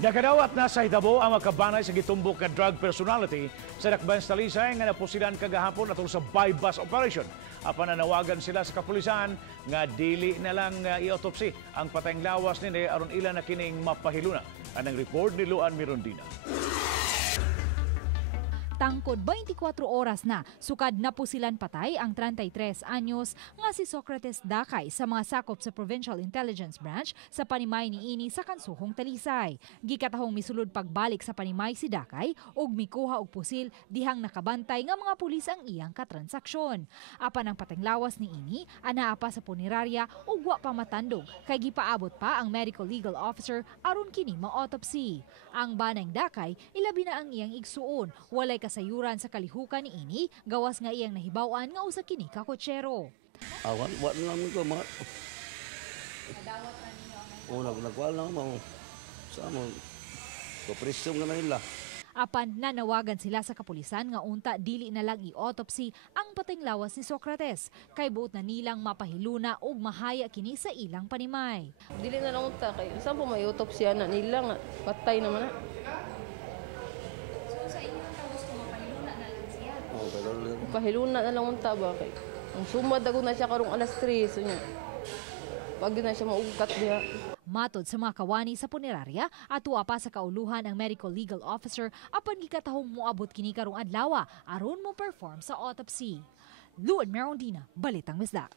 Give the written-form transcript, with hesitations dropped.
Nakadawat na sa Hitabo ang mga Kabanay sa gitumbok nga drug personality sa Dakbayan sa Talisay nga napusilan kagahapon atol sa buy-bus operation. Apan nanawagan sila sa kapulisan nga dili na lang i-autopsy ang patayng lawas nini aron ila na kining mapahiluna. Anang report ni Luan Mirondina. Tangkod 24 oras na, sukad na pusilan patay ang 33 anyos nga si Socrates Dakay sa mga sakop sa Provincial Intelligence Branch sa panimay ni ini sa Kansuhong Talisay. Gikatahong misulod pagbalik sa panimay si Dakay ug mikuha og pusil dihang nakabantay nga mga pulis ang iyang katransaksyon. Apan ang patenglawas ni ini anaa pa sa punerarya ug wa pa matandog kay gipaabot pa ang medical legal officer aron kini ma-autopsy. Ang banang Dakay ilabi na ang iyang igsuon, walay sayuran sa kalihukan ni ini, gawas nga iyang nahibaw-an nga usa kini Pagka-kutsero. Awan, wat naman ko mga. Nadawat na ninyo ang nagwal na mo. Sa mo. Kapresyon nga na nila. Apan nanawagan sila sa kapulisan nga unta dili na lang i-autopsy ang patayng lawas ni Socrates kay buot na nilang mapahiluna ug mahaya kini sa ilang panimay. Dili na lang unta kay saan po may autopsy na nila nga patay naman na. Pahiluna na lang unta ba kay ang sumad ako na siya karong alas 3 so niya. Pag na siya maugat diha. Matod sa mga kawani sa punerarya, atua pa sa kauluhan ang medical legal officer apan gikatahong moabot kini karong adlaw aron mo perform sa autopsy. Luan Mirondina, Balitang Bisdak.